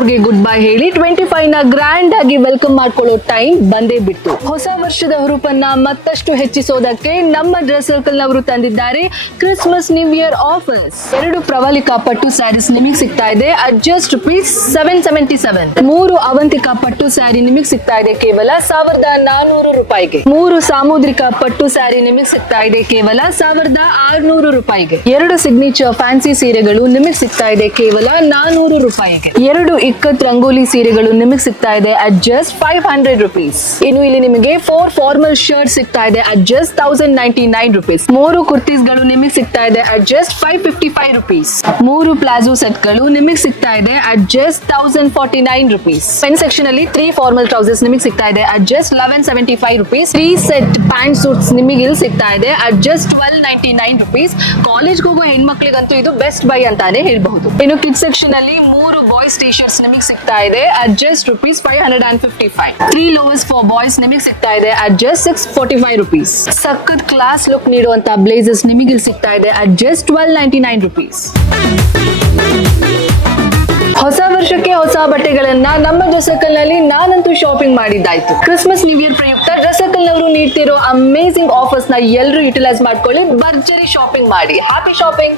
ಫೋರ್ಗೆ good bye ಹೇಳಿ twenty ಫೈವ್ನ grand ಆಗಿ ವೆಲ್ಕಮ್ ಮಾಡ್ಕೊಳ್ಳೋ ಟೈಮ್ ಬಂದೇ ಬಿಟ್ಟು ಹೊಸ ವರ್ಷದ ಹುರುಪನ್ನ ಮತ್ತಷ್ಟು ಹೆಚ್ಚಿಸೋದಕ್ಕೆ ನಮ್ಮ ಡ್ರೆಸ್ ಸರ್ಕಲ್ ನವರು ತಂದಿದ್ದಾರೆ ಕ್ರಿಸ್ಮಸ್ ನ್ಯೂ ಇಯರ್ ಆಫರ್ಸ್ ಎರಡು ಪ್ರವಾಲಿ ಪಟ್ಟು ಸ್ಯಾರೀಸ್ ನಿಮಗೆ ಸಿಗ್ತಾ ಇದೆ. At just rupees seven seventy seven ಮೂರು ಅವಂತಿಕಾ ಪಟ್ಟು ಸ್ಯಾರಿ ನಿಮಗೆ ಸಿಗ್ತಾ ಇದೆ ಕೇವಲ ಸಾವಿರದ ನಾನೂರು ರೂಪಾಯಿಗೆ. ಮೂರು ಸಾಮುದ್ರಿಕ ಪಟ್ಟು ಸ್ಯಾರಿ ನಿಮಗೆ ಸಿಗ್ತಾ ಇದೆ ಕೇವಲ ಸಾವಿರದ ಆರ್ನೂರು ರೂಪಾಯಿಗೆ. ಎರಡು ಸಿಗ್ನೇಚರ್ ಫ್ಯಾನ್ಸಿ ಸೀರೆಗಳು ನಿಮಗೆ ಸಿಗ್ತಾ ಇದೆ ಕೇವಲ ನಾನೂರು ರೂಪಾಯಿಗೆ. ಎರಡು ಇಕ್ಕತ್ ರಂಗೋಲಿ ಸೀರೆಗಳು ನಿಮಗೆ ಸಿಗ್ತಾ ಇದೆ at just five hundred rupees ಇನ್ನು ಇಲ್ಲಿ ನಿಮಗೆ ಫೋರ್ ಫಾರ್ಮಲ್ ಶರ್ಟ್ ಸಿಗ್ತಾ ಇದೆ at just thousand ninety nine rupees ಮೂರು ಕುರ್ತೀಸ್ಗಳು ನಿಮಗೆ ಸಿಗ್ತಾ ಇದೆ at just five fifty five rupees ಮೂರು ಪ್ಲಾಜೋ ಸೆಟ್ಗಳು ನಿಮಗೆ ಸಿಗ್ತಾ ಇದೆ at just thousand forty nine rupees men section ಅಲ್ಲಿ ತ್ರೀ ಫಾರ್ಮಲ್ ಟ್ರೌಸರ್ಸ್ ನಿಮಗೆ ಸಿಗ್ತಾ ಇದೆ at just eleven seventy five rupees three set pant suits ನಿಮಗೆ ಇಲ್ಲಿ ಸಿಗ್ತಾ ಇದೆ at just twelve ninety nine rupees college ಹೋಗೋ ಹೆಣ್ಮಕ್ಳಿಗಂತೂ ಇದು ಬೆಸ್ಟ್ ಬೈ ಅಂತಾನೆ ಹೇಳ್ಬಹುದು. ಇನ್ನು ಕಿಡ್ ಸೆಕ್ಷನ್ ಅಲ್ಲಿ ಮೂರು ಬಾಯ್ಸ್ ಟಿ ಶರ್ಟ್ಸ್ ನಿಮಗೆ ಸಿಗ್ತಾ ಇದೆ. At just rupees five hundred and fifty five three lowers for boys ನಿಮಗೆ ಸಿಗ್ತಾ ಇದೆ. At just six forty five rupees ಸಖತ್ ಕ್ಲಾಸ್ ಲುಕ್ ನೀಡುವಂತಹ ಬ್ಲೇಸಸ್ ನಿಮಗೆ ಇಲ್ಲಿ ಸಿಗ್ತಾ ಇದೆ. At just twelve ninety nine rupees ಹೊಸ ವರ್ಷಕ್ಕೆ ಹೊಸ ಬಟ್ಟೆಗಳನ್ನ ನಮ್ಮ ಡ್ರೆಸಕಲ್ನಲ್ಲಿ ನಾನಂತೂ ಶಾಪಿಂಗ್ ಮಾಡಿದ್ದಾಯ್ತು. ಕ್ರಿಸ್ಮಸ್ ನ್ಯೂ ಇಯರ್ ಪ್ರಯುಕ್ತ ಡ್ರೆಸಕಲ್ ನವರು ನೀಡ್ತಿರೋ ಅಮೇಸಿಂಗ್ ಆಫರ್ಸ್ನ ಎಲ್ಲರೂ ಯುಟಿಲೈಸ್ ಮಾಡ್ಕೊಳ್ಳಿ. ಭರ್ಜರಿ ಶಾಪಿಂಗ್ ಮಾಡಿ. Happy shopping